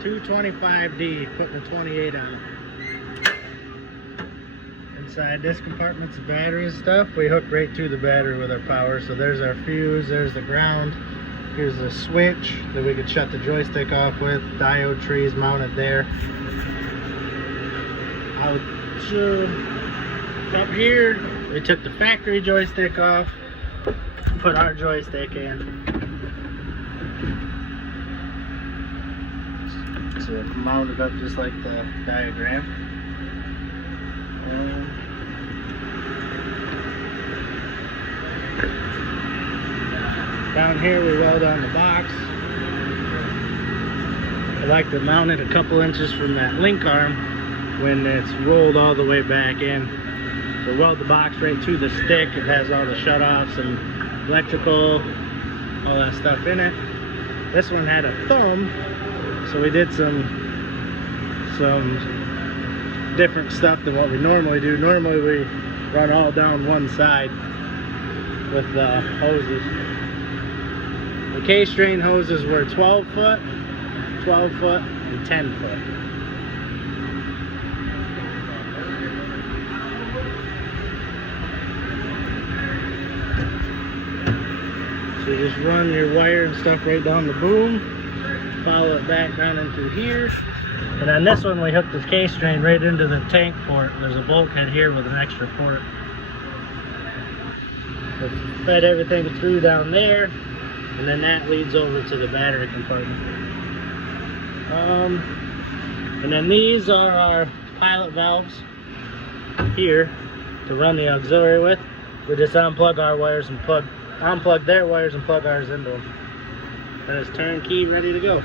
225D, putting the 28 on. Inside this compartment's the battery and stuff. We hook right to the battery with our power. So there's our fuse, there's the ground. Here's the switch that we could shut the joystick off with. Diode trees mounted there. Out up here, we took the factory joystick off, put our joystick in. So it's mounted up just like the diagram. Down here we weld on the box. I like to mount it a couple inches from that link arm when it's rolled all the way back in. So weld the box right to the stick. It has all the shutoffs and electrical, all that stuff in it. This one had a thumb, so we did some different stuff than what we normally do. Normally we run all down one side with the hoses. The K-strain hoses were 12 foot, 12 foot, and 10 foot. So you just run your wire and stuff right down the boom, follow it back down into here. And on this one we hooked this K-strain right into the tank port. There's a bulkhead here with an extra port. We fed everything through down there, and then that leads over to the battery compartment. And then these are our pilot valves here to run the auxiliary with. We just unplug our wires and unplug their wires and plug ours into them. And it's turnkey, ready to go.